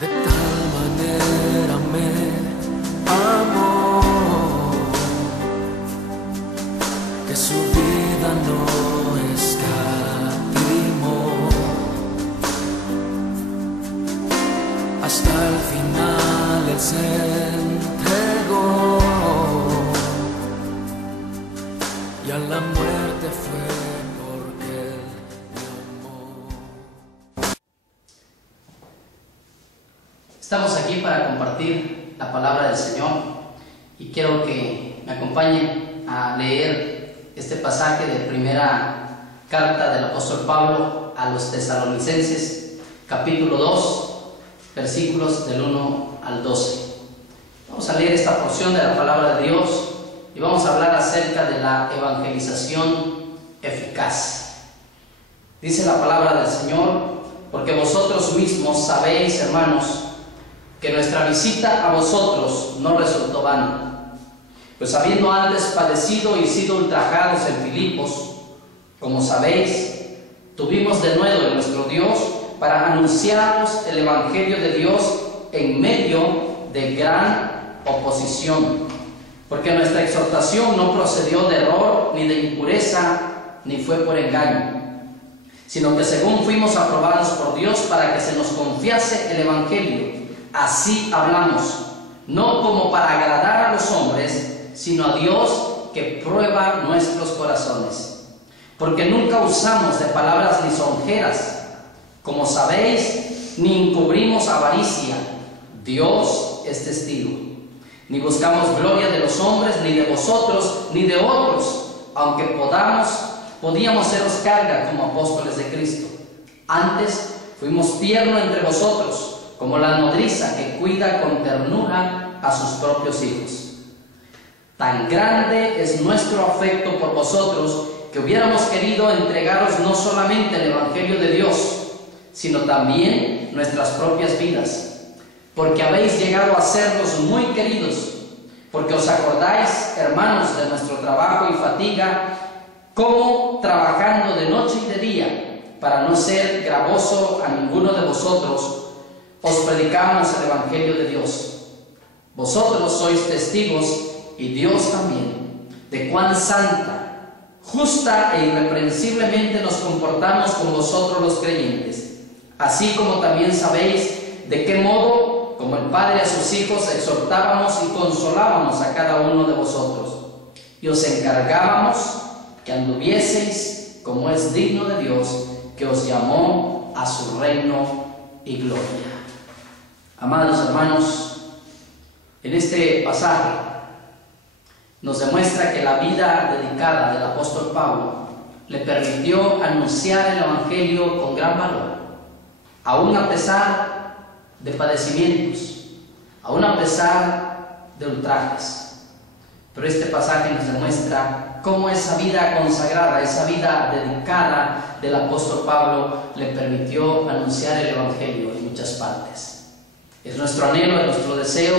De tal manera me amó que su vida no escatimó. Hasta el final Él se entregó y a la muerte fue porque Él me amó. Estamos aquí para compartir la palabra del Señor y quiero que me acompañen a leer este pasaje de primera carta del apóstol Pablo a los tesalonicenses, capítulo 2, versículos del 1 al 12. Vamos a leer esta porción de la palabra de Dios y vamos a hablar acerca de la evangelización eficaz. Dice la palabra del Señor: porque vosotros mismos sabéis, hermanos, que nuestra visita a vosotros no resultó vana, pues habiendo antes padecido y sido ultrajados en Filipos, como sabéis, tuvimos de nuevo en nuestro Dios para anunciaros el Evangelio de Dios en medio de gran oposición, porque nuestra exhortación no procedió de error, ni de impureza, ni fue por engaño, sino que según fuimos aprobados por Dios para que se nos confiase el Evangelio, así hablamos, no como para agradar a los hombres, sino a Dios que prueba nuestros corazones. Porque nunca usamos de palabras lisonjeras, como sabéis, ni encubrimos avaricia, Dios es testigo. Ni buscamos gloria de los hombres, ni de vosotros, ni de otros, aunque podíamos seros carga como apóstoles de Cristo. Antes fuimos tiernos entre vosotros, como la nodriza que cuida con ternura a sus propios hijos. Tan grande es nuestro afecto por vosotros que hubiéramos querido entregaros no solamente el Evangelio de Dios, sino también nuestras propias vidas, porque habéis llegado a sernos muy queridos, porque os acordáis, hermanos, de nuestro trabajo y fatiga, como trabajando de noche y de día, para no ser gravoso a ninguno de vosotros, os predicamos el Evangelio de Dios. Vosotros sois testigos, y Dios también, de cuán santa, justa e irreprensiblemente nos comportamos con vosotros los creyentes, así como también sabéis de qué modo, como el Padre a sus hijos, exhortábamos y consolábamos a cada uno de vosotros, y os encargábamos que anduvieseis como es digno de Dios, que os llamó a su reino y gloria. Amados hermanos, en este pasaje nos demuestra que la vida dedicada del apóstol Pablo le permitió anunciar el Evangelio con gran valor, aún a pesar de padecimientos, aún a pesar de ultrajes. Pero este pasaje nos demuestra cómo esa vida consagrada, esa vida dedicada del apóstol Pablo le permitió anunciar el Evangelio en muchas partes. Es nuestro anhelo, es nuestro deseo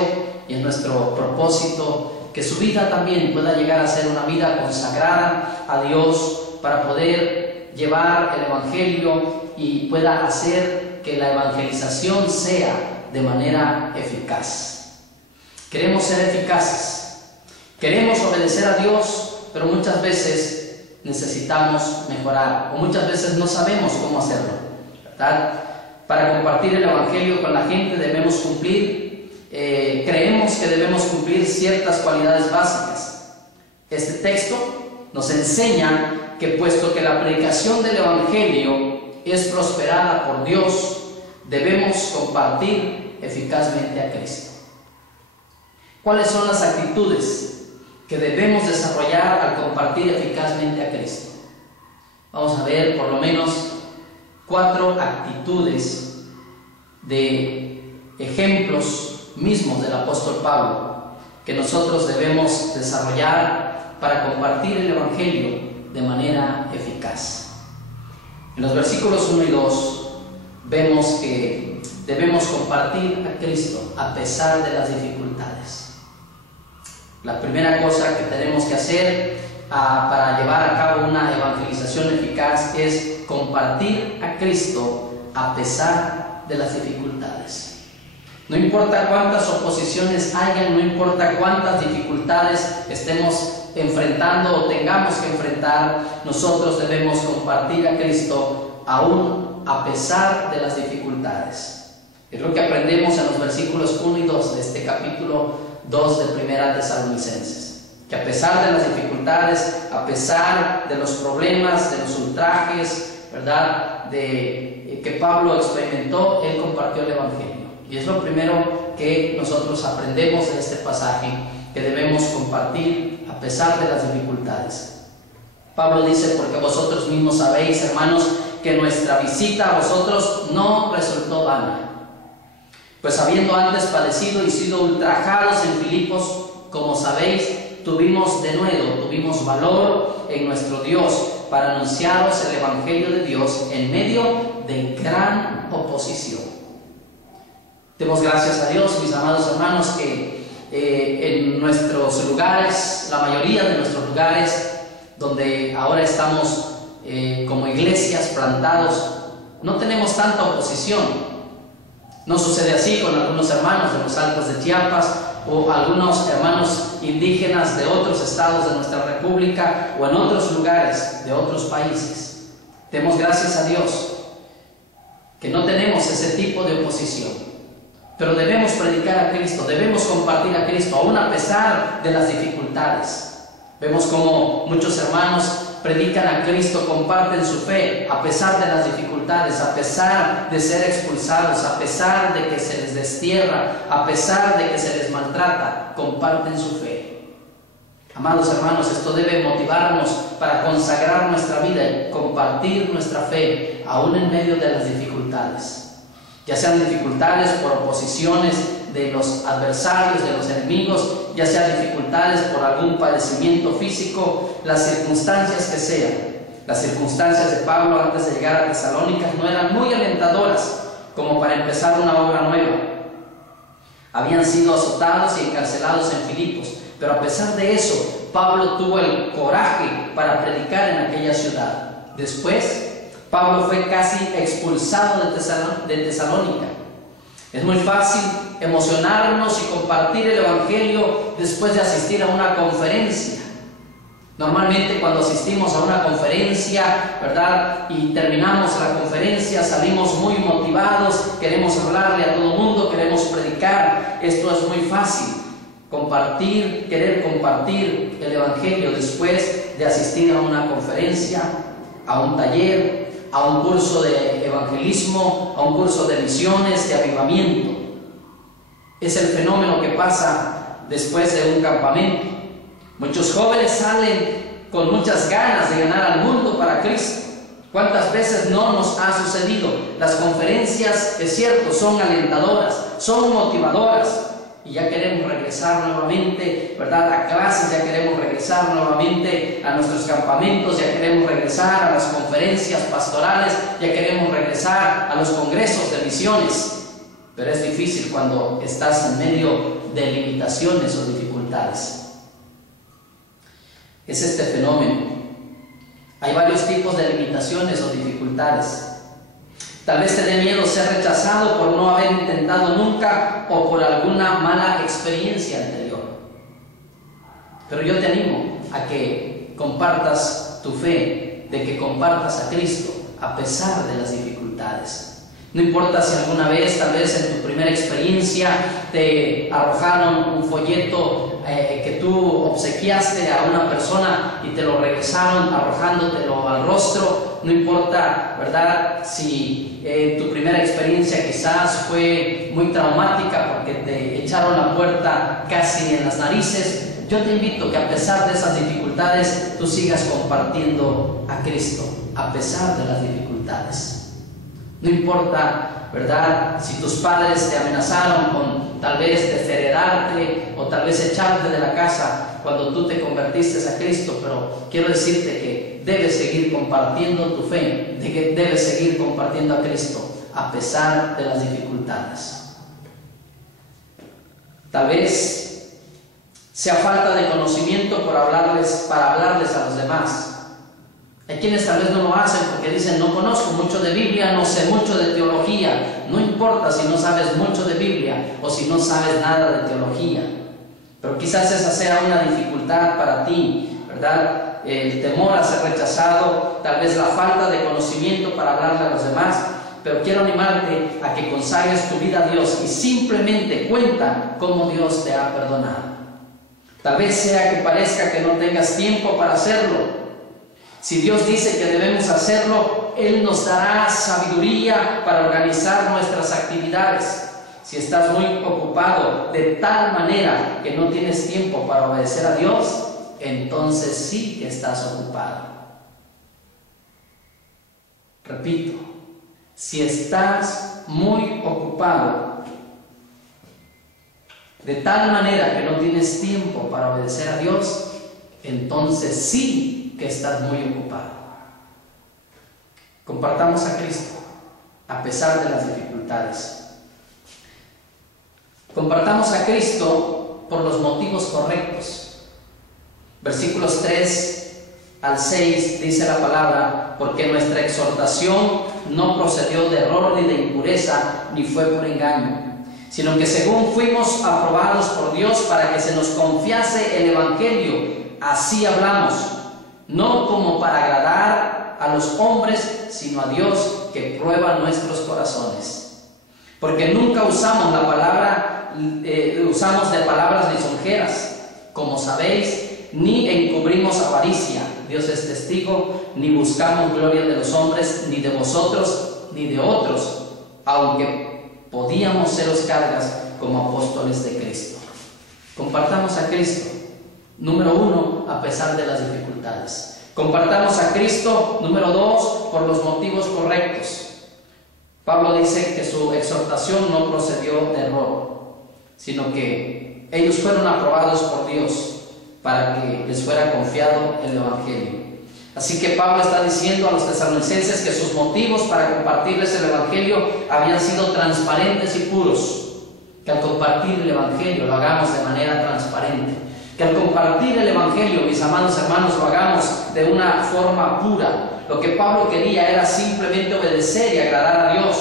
y es nuestro propósito que su vida también pueda llegar a ser una vida consagrada a Dios para poder llevar el Evangelio y pueda hacer que la evangelización sea de manera eficaz. Queremos ser eficaces, queremos obedecer a Dios, pero muchas veces necesitamos mejorar o muchas veces no sabemos cómo hacerlo, ¿verdad? Para compartir el Evangelio con la gente debemos cumplir creemos que debemos cumplir ciertas cualidades básicas. Este texto nos enseña que puesto que la predicación del Evangelio es prosperada por Dios, debemos compartir eficazmente a Cristo. ¿Cuáles son las actitudes que debemos desarrollar al compartir eficazmente a Cristo? Vamos a ver por lo menos 4 actitudes de ejemplos mismos del apóstol Pablo que nosotros debemos desarrollar para compartir el Evangelio de manera eficaz. En los versículos 1 y 2 vemos que debemos compartir a Cristo a pesar de las dificultades. La primera cosa que tenemos que hacer para llevar a cabo una evangelización eficaz es compartir a Cristo a pesar de las dificultades. No importa cuántas oposiciones hayan, no importa cuántas dificultades estemos enfrentando o tengamos que enfrentar, nosotros debemos compartir a Cristo aún a pesar de las dificultades. Es lo que aprendemos en los versículos 1 y 2 de este capítulo 2 de Primera Tesalonicenses. Que a pesar de las dificultades, a pesar de los problemas, de los ultrajes, ¿verdad?, que Pablo experimentó, él compartió el Evangelio. Y es lo primero que nosotros aprendemos de este pasaje, que debemos compartir a pesar de las dificultades. Pablo dice: porque vosotros mismos sabéis, hermanos, que nuestra visita a vosotros no resultó vana. Pues habiendo antes padecido y sido ultrajados en Filipos, como sabéis, tuvimos denuedo, tuvimos valor en nuestro Dios para anunciaros el Evangelio de Dios en medio de gran oposición. Demos gracias a Dios, mis amados hermanos, que en nuestros lugares, la mayoría de nuestros lugares donde ahora estamos como iglesias plantados, no tenemos tanta oposición. No sucede así con algunos hermanos de los Altos de Chiapas o algunos hermanos indígenas de otros estados de nuestra república o en otros lugares de otros países. Demos gracias a Dios que no tenemos ese tipo de oposición, pero debemos predicar a Cristo, debemos compartir a Cristo aún a pesar de las dificultades. Vemos como muchos hermanos predican a Cristo, comparten su fe a pesar de las dificultades, a pesar de ser expulsados, a pesar de que se les destierra, a pesar de que se les maltrata, comparten su fe. Amados hermanos, esto debe motivarnos para consagrar nuestra vida y compartir nuestra fe aún en medio de las dificultades, ya sean dificultades por oposiciones de los adversarios, de los enemigos, ya sean dificultades por algún padecimiento físico, las circunstancias que sean. Las circunstancias de Pablo antes de llegar a Tesalónica no eran muy alentadoras como para empezar una obra nueva. Habían sido azotados y encarcelados en Filipos, pero a pesar de eso, Pablo tuvo el coraje para predicar en aquella ciudad. Después, Pablo fue casi expulsado de Tesalónica. Es muy fácil emocionarnos y compartir el Evangelio después de asistir a una conferencia. Normalmente cuando asistimos a una conferencia, ¿verdad?, y terminamos la conferencia, salimos muy motivados, queremos hablarle a todo el mundo, queremos predicar. Esto es muy fácil, querer compartir el Evangelio después de asistir a una conferencia, a un taller, a un curso de evangelismo, a un curso de misiones, de avivamiento. Es el fenómeno que pasa después de un campamento. Muchos jóvenes salen con muchas ganas de ganar al mundo para Cristo. ¿Cuántas veces no nos ha sucedido? Las conferencias, es cierto, son alentadoras, son motivadoras, y ya queremos regresar nuevamente, ¿verdad?, a clases, ya queremos regresar nuevamente a nuestros campamentos, ya queremos regresar a las conferencias pastorales, ya queremos regresar a los congresos de misiones. Pero es difícil cuando estás en medio de limitaciones o dificultades. Es este fenómeno. Hay varios tipos de limitaciones o dificultades. Tal vez te dé miedo ser rechazado por no haber intentado nunca o por alguna mala experiencia anterior. Pero yo te animo a que compartas tu fe, de que compartas a Cristo a pesar de las dificultades. No importa si alguna vez, tal vez en tu primera experiencia, te arrojaron un folleto que tú obsequiaste a una persona y te lo regresaron arrojándotelo al rostro. No importa, ¿verdad?, si tu primera experiencia quizás fue muy traumática porque te echaron la puerta casi en las narices. Yo te invito que a pesar de esas dificultades tú sigas compartiendo a Cristo, a pesar de las dificultades. No importa, ¿verdad?, si tus padres te amenazaron con tal vez desheredarte o tal vez echarte de la casa cuando tú te convertiste a Cristo, pero quiero decirte que debes seguir compartiendo tu fe, de que debes seguir compartiendo a Cristo a pesar de las dificultades. Tal vez sea falta de conocimiento para hablarles a los demás. Hay quienes tal vez no lo hacen porque dicen, no conozco mucho de Biblia, no sé mucho de teología. No importa si no sabes mucho de Biblia o si no sabes nada de teología. Pero quizás esa sea una dificultad para ti, ¿verdad? El temor a ser rechazado, tal vez la falta de conocimiento para hablarle a los demás. Pero quiero animarte a que consagres tu vida a Dios y simplemente cuenta cómo Dios te ha perdonado. Tal vez sea que parezca que no tengas tiempo para hacerlo. Si Dios dice que debemos hacerlo, Él nos dará sabiduría para organizar nuestras actividades. Si estás muy ocupado de tal manera que no tienes tiempo para obedecer a Dios, entonces sí que estás ocupado. Repito, si estás muy ocupado de tal manera que no tienes tiempo para obedecer a Dios, entonces sí que estás muy ocupado. Compartamos a Cristo a pesar de las dificultades. Compartamos a Cristo por los motivos correctos. Versículos 3 al 6 dice la palabra: porque nuestra exhortación no procedió de error ni de impureza, ni fue por engaño, sino que según fuimos aprobados por Dios para que se nos confiase el Evangelio, así hablamos, no como para agradar a los hombres, sino a Dios que prueba nuestros corazones. Porque nunca usamos usamos de palabras lisonjeras, como sabéis, ni encubrimos avaricia, Dios es testigo, ni buscamos gloria de los hombres, ni de vosotros, ni de otros, aunque podíamos seros cargas como apóstoles de Cristo. Compartamos a Cristo. Número 1, a pesar de las dificultades. Compartamos a Cristo. Número 2, por los motivos correctos. Pablo dice que su exhortación no procedió de error, sino que ellos fueron aprobados por Dios para que les fuera confiado el Evangelio. Así que Pablo está diciendo a los tesalonicenses que sus motivos para compartirles el Evangelio habían sido transparentes y puros. Que al compartir el Evangelio lo hagamos de manera transparente. Que al compartir el Evangelio, mis amados hermanos, lo hagamos de una forma pura. Lo que Pablo quería era simplemente obedecer y agradar a Dios.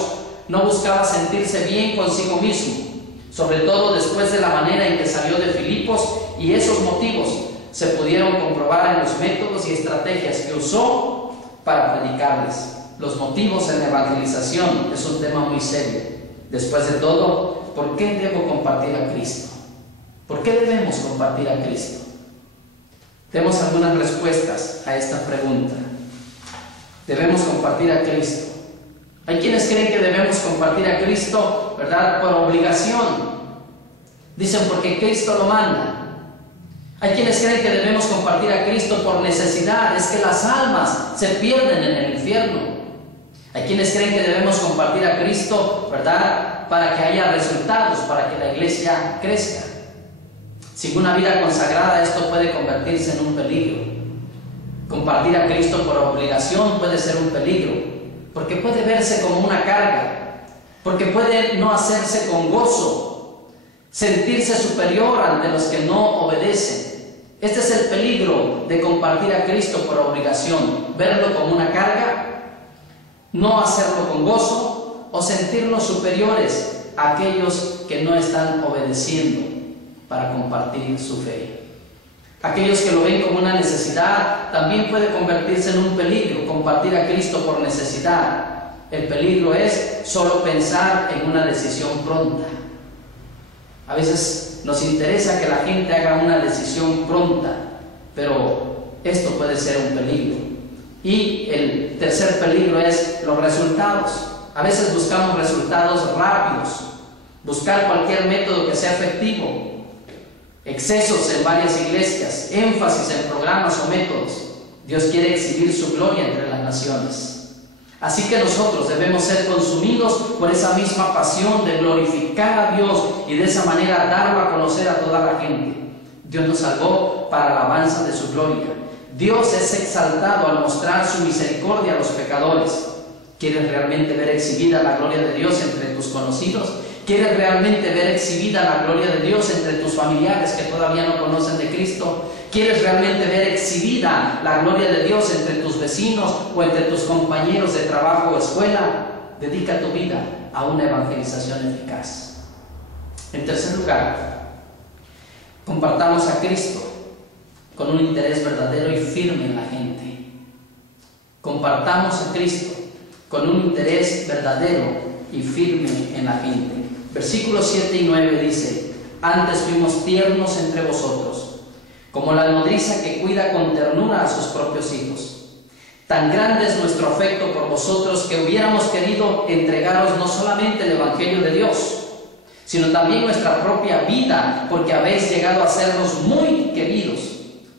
No buscaba sentirse bien consigo mismo, sobre todo después de la manera en que salió de Filipos, y esos motivos se pudieron comprobar en los métodos y estrategias que usó para predicarles. Los motivos en la evangelización es un tema muy serio. Después de todo, ¿por qué debo compartir a Cristo? ¿Por qué debemos compartir a Cristo? Tenemos algunas respuestas a esta pregunta. Debemos compartir a Cristo. Hay quienes creen que debemos compartir a Cristo, ¿verdad?, por obligación. Dicen porque Cristo lo manda. Hay quienes creen que debemos compartir a Cristo por necesidad. Es que las almas se pierden en el infierno. Hay quienes creen que debemos compartir a Cristo, ¿verdad?, para que haya resultados, para que la iglesia crezca. Sin una vida consagrada esto puede convertirse en un peligro. Compartir a Cristo por obligación puede ser un peligro, porque puede verse como una carga, porque puede no hacerse con gozo, sentirse superior ante los que no obedecen. Este es el peligro de compartir a Cristo por obligación: verlo como una carga, no hacerlo con gozo o sentirnos superiores a aquellos que no están obedeciendo para compartir su fe. Aquellos que lo ven como una necesidad, también puede convertirse en un peligro compartir a Cristo por necesidad. El peligro es solo pensar en una decisión pronta. A veces nos interesa que la gente haga una decisión pronta, pero esto puede ser un peligro. Y el tercer peligro es los resultados. A veces buscamos resultados rápidos, buscar cualquier método que sea efectivo. Excesos en varias iglesias, énfasis en programas o métodos. Dios quiere exhibir su gloria entre las naciones. Así que nosotros debemos ser consumidos por esa misma pasión de glorificar a Dios y de esa manera darlo a conocer a toda la gente. Dios nos salvó para la alabanza de su gloria. Dios es exaltado al mostrar su misericordia a los pecadores. ¿Quieres realmente ver exhibida la gloria de Dios entre tus conocidos? ¿Quieres realmente ver exhibida la gloria de Dios entre tus familiares que todavía no conocen de Cristo? ¿Quieres realmente ver exhibida la gloria de Dios entre tus vecinos o entre tus compañeros de trabajo o escuela? Dedica tu vida a una evangelización eficaz. En tercer lugar, compartamos a Cristo con un interés verdadero y firme en la gente. Compartamos a Cristo con un interés verdadero y firme en la gente. Versículos 7 y 9 dice: antes fuimos tiernos entre vosotros, como la nodriza que cuida con ternura a sus propios hijos. Tan grande es nuestro afecto por vosotros que hubiéramos querido entregaros no solamente el Evangelio de Dios, sino también nuestra propia vida, porque habéis llegado a sernos muy queridos,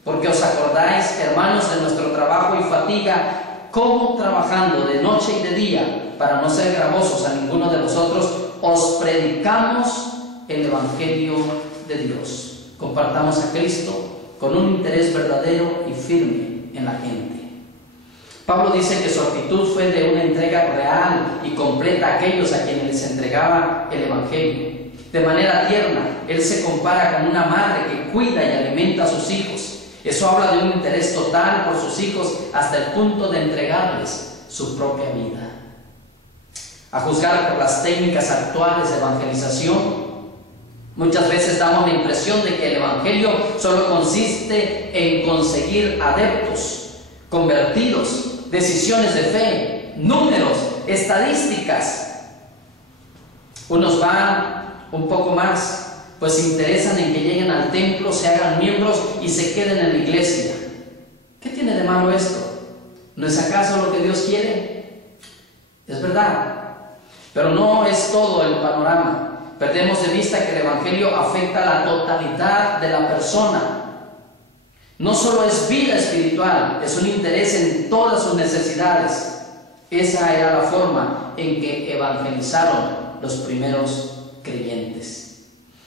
porque os acordáis, hermanos, de nuestro trabajo y fatiga, cómo trabajando de noche y de día, para no ser gravosos a ninguno de vosotros, os predicamos el Evangelio de Dios. Compartamos a Cristo con un interés verdadero y firme en la gente. Pablo dice que su actitud fue de una entrega real y completa a aquellos a quienes les entregaba el Evangelio. De manera tierna, él se compara con una madre que cuida y alimenta a sus hijos. Eso habla de un interés total por sus hijos hasta el punto de entregarles su propia vida. A juzgar por las técnicas actuales de evangelización, muchas veces damos la impresión de que el Evangelio solo consiste en conseguir adeptos, convertidos, decisiones de fe, números, estadísticas. Unos van un poco más, pues se interesan en que lleguen al templo, se hagan miembros y se queden en la iglesia. ¿Qué tiene de malo esto? ¿No es acaso lo que Dios quiere? Es verdad, pero no es todo el panorama. Perdemos de vista que el Evangelio afecta a la totalidad de la persona. No solo es vida espiritual, es un interés en todas sus necesidades. Esa era la forma en que evangelizaron los primeros creyentes.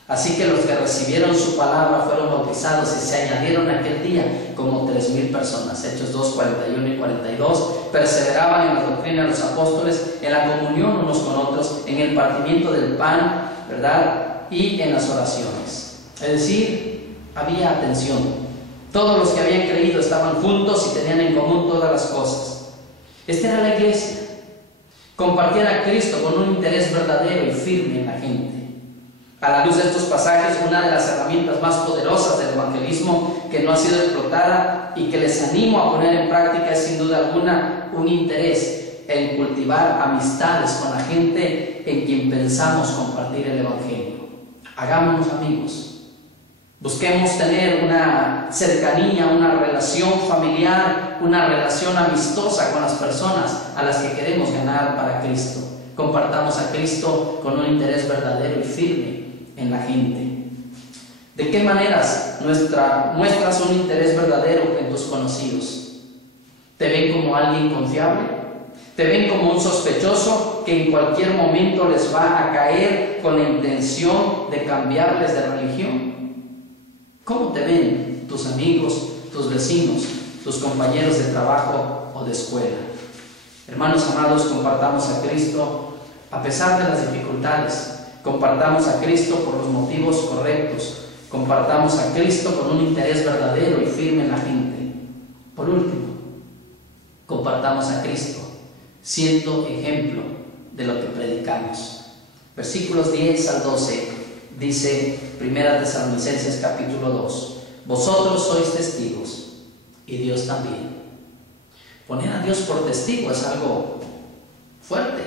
Así que los que recibieron su palabra fueron bautizados y se añadieron aquel día como 3,000 personas. Hechos 2, 41 y 42. Perseveraban en la doctrina de los apóstoles, en la comunión unos con otros, en el partimiento del pan, ¿verdad? Y en las oraciones. Es decir, había atención. Todos los que habían creído estaban juntos y tenían en común todas las cosas. Esta era la iglesia. Compartían a Cristo con un interés verdadero y firme en la gente. A la luz de estos pasajes, una de las herramientas más poderosas del evangelismo que no ha sido explotada y que les animo a poner en práctica es sin duda alguna un interés en cultivar amistades con la gente en quien pensamos compartir el Evangelio. Hagámonos amigos. Busquemos tener una cercanía, una relación familiar, una relación amistosa con las personas a las que queremos ganar para Cristo. Compartamos a Cristo con un interés verdadero y firme en la gente. ¿De qué maneras muestras un interés verdadero en tus conocidos? ¿Te ven como alguien confiable? ¿Te ven como un sospechoso que en cualquier momento les va a caer con la intención de cambiarles de religión? ¿Cómo te ven tus amigos, tus vecinos, tus compañeros de trabajo o de escuela? Hermanos amados, compartamos a Cristo a pesar de las dificultades. Compartamos a Cristo por los motivos correctos. Compartamos a Cristo con un interés verdadero y firme en la gente. Por último, compartamos a Cristo siendo ejemplo de lo que predicamos. Versículos 10 al 12 dice 1 Tesalonicenses capítulo 2: vosotros sois testigos y Dios también. Poner a Dios por testigo es algo fuerte.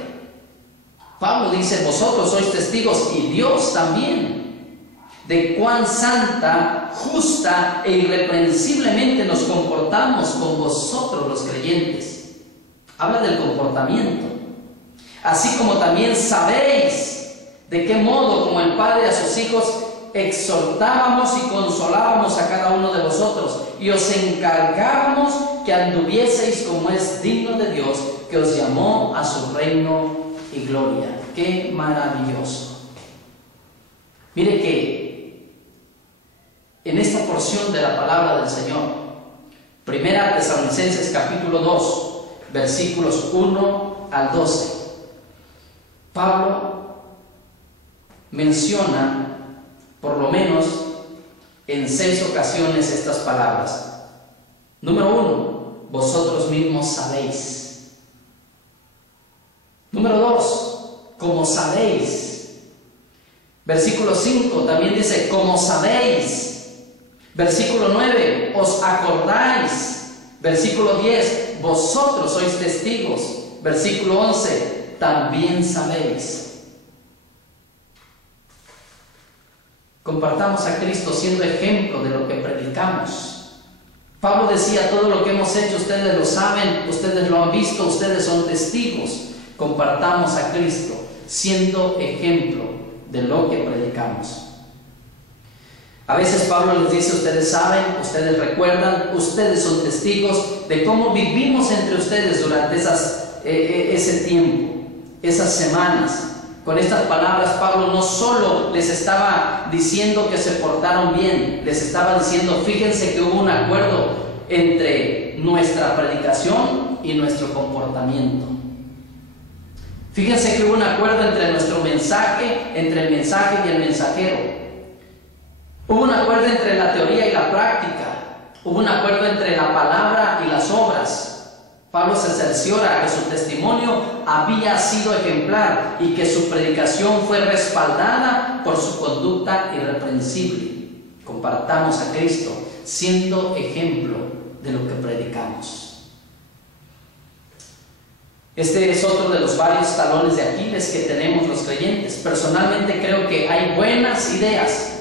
Pablo dice: vosotros sois testigos y Dios también, de cuán santa, justa e irreprensiblemente nos comportamos con vosotros los creyentes. Habla del comportamiento. Así como también sabéis de qué modo, como el Padre a sus hijos, exhortábamos y consolábamos a cada uno de vosotros y os encargábamos que anduvieseis como es digno de Dios, que os llamó a su reino y gloria. ¡Qué maravilloso! Mire que en esta porción de la palabra del Señor, 1 Tesalonicenses capítulo 2, versículos 1 al 12, Pablo menciona por lo menos en 6 ocasiones estas palabras. Número 1, vosotros mismos sabéis. Número 2, como sabéis. Versículo 5 también dice, como sabéis. Versículo 9, os acordáis. Versículo 10, vosotros sois testigos. Versículo 11, también sabéis. Compartamos a Cristo siendo ejemplo de lo que predicamos. Pablo decía, todo lo que hemos hecho ustedes lo saben, ustedes lo han visto, ustedes son testigos. Compartamos a Cristo siendo ejemplo de lo que predicamos. A veces Pablo les dice, ustedes saben, ustedes recuerdan, ustedes son testigos de cómo vivimos entre ustedes durante ese tiempo, esas semanas. Con estas palabras Pablo no solo les estaba diciendo que se portaron bien, les estaba diciendo, fíjense que hubo un acuerdo entre nuestra predicación y nuestro comportamiento. Fíjense que hubo un acuerdo entre nuestro mensaje, entre el mensaje y el mensajero. Hubo un acuerdo entre la teoría y la práctica. Hubo un acuerdo entre la palabra y las obras. Pablo se cerciora que su testimonio había sido ejemplar y que su predicación fue respaldada por su conducta irreprensible. Compartamos a Cristo siendo ejemplo de lo que predicamos. Este es otro de los varios talones de Aquiles que tenemos los creyentes. Personalmente creo que hay buenas ideas,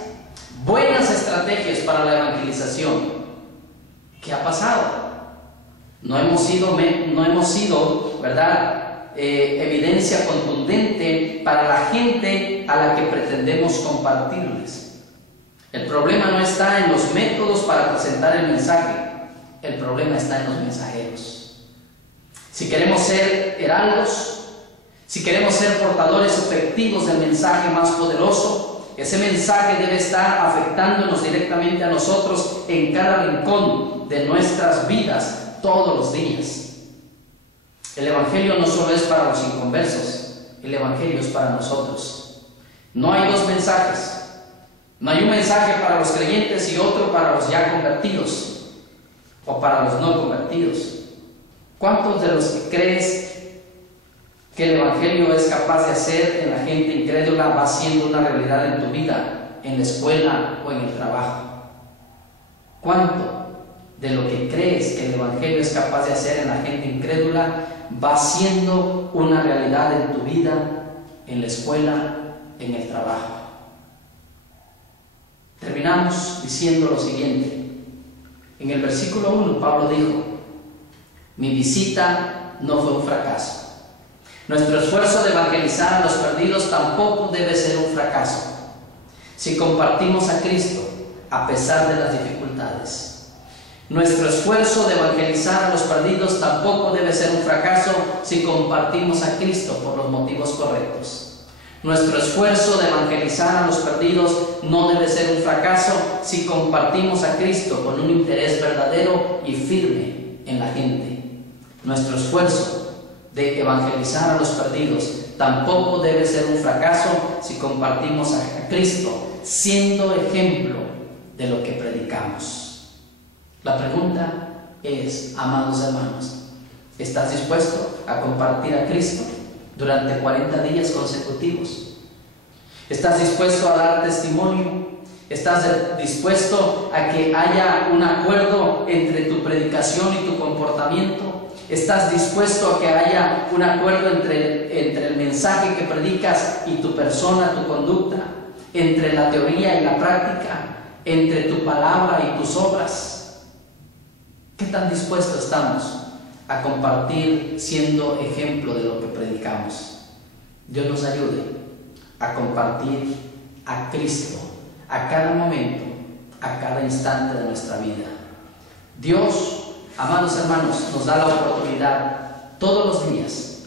buenas estrategias para la evangelización. ¿Qué ha pasado? No hemos sido, ¿verdad?, evidencia contundente para la gente a la que pretendemos compartirles. El problema no está en los métodos para presentar el mensaje, el problema está en los mensajeros. Si queremos ser heraldos, si queremos ser portadores efectivos del mensaje más poderoso, ese mensaje debe estar afectándonos directamente a nosotros en cada rincón de nuestras vidas, todos los días. El Evangelio no solo es para los inconversos, el Evangelio es para nosotros. No hay dos mensajes. No hay un mensaje para los creyentes y otro para los ya convertidos o para los no convertidos. ¿Cuántos de los que crees que el Evangelio es capaz de hacer en la gente incrédula va siendo una realidad en tu vida, en la escuela o en el trabajo? ¿Cuánto de lo que crees que el Evangelio es capaz de hacer en la gente incrédula va siendo una realidad en tu vida, en la escuela, en el trabajo? Terminamos diciendo lo siguiente. En el versículo 1 Pablo dijo, mi visita no fue un fracaso. Nuestro esfuerzo de evangelizar a los perdidos tampoco debe ser un fracaso si compartimos a Cristo a pesar de las dificultades. Nuestro esfuerzo de evangelizar a los perdidos tampoco debe ser un fracaso si compartimos a Cristo por los motivos correctos. Nuestro esfuerzo de evangelizar a los perdidos no debe ser un fracaso si compartimos a Cristo con un interés verdadero y firme en la gente. Nuestro esfuerzo de evangelizar a los perdidos tampoco debe ser un fracaso si compartimos a Cristo siendo ejemplo de lo que predicamos. La pregunta es, amados hermanos, ¿estás dispuesto a compartir a Cristo durante 40 días consecutivos? ¿Estás dispuesto a dar testimonio? ¿Estás dispuesto a que haya un acuerdo entre tu predicación y tu comportamiento? ¿Estás dispuesto a que haya un acuerdo entre el mensaje que predicas y tu persona, tu conducta? ¿Entre la teoría y la práctica? ¿Entre tu palabra y tus obras? ¿Qué tan dispuestos estamos a compartir siendo ejemplo de lo que predicamos? Dios nos ayude a compartir a Cristo a cada momento, a cada instante de nuestra vida. Dios, amados hermanos, nos da la oportunidad todos los días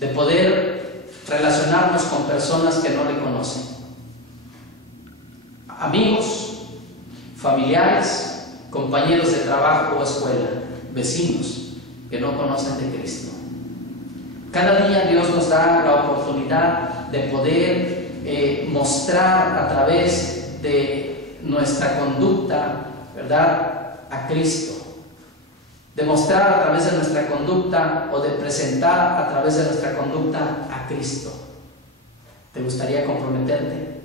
de poder relacionarnos con personas que no le conocen. Amigos, familiares, compañeros de trabajo o escuela, vecinos que no conocen de Cristo. Cada día Dios nos da la oportunidad de poder mostrar a través de nuestra conducta, ¿verdad?, a Cristo. Demostrar a través de nuestra conducta o de presentar a través de nuestra conducta a Cristo. ¿Te gustaría comprometerte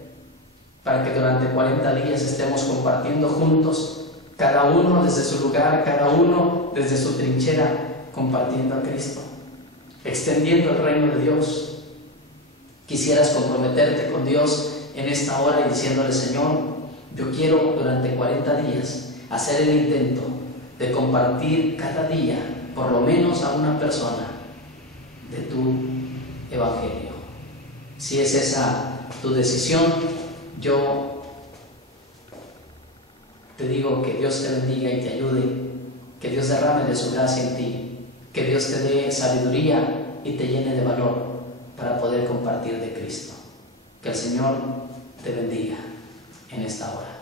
para que durante 40 días estemos compartiendo juntos, cada uno desde su lugar, cada uno desde su trinchera, compartiendo a Cristo, extendiendo el reino de Dios? Quisieras comprometerte con Dios en esta hora y diciéndole: Señor, yo quiero durante 40 días hacer el intento de compartir cada día, por lo menos a una persona, de tu evangelio. Si es esa tu decisión, yo te digo que Dios te bendiga y te ayude, que Dios derrame de su gracia en ti, que Dios te dé sabiduría y te llene de valor para poder compartir de Cristo. Que el Señor te bendiga en esta hora.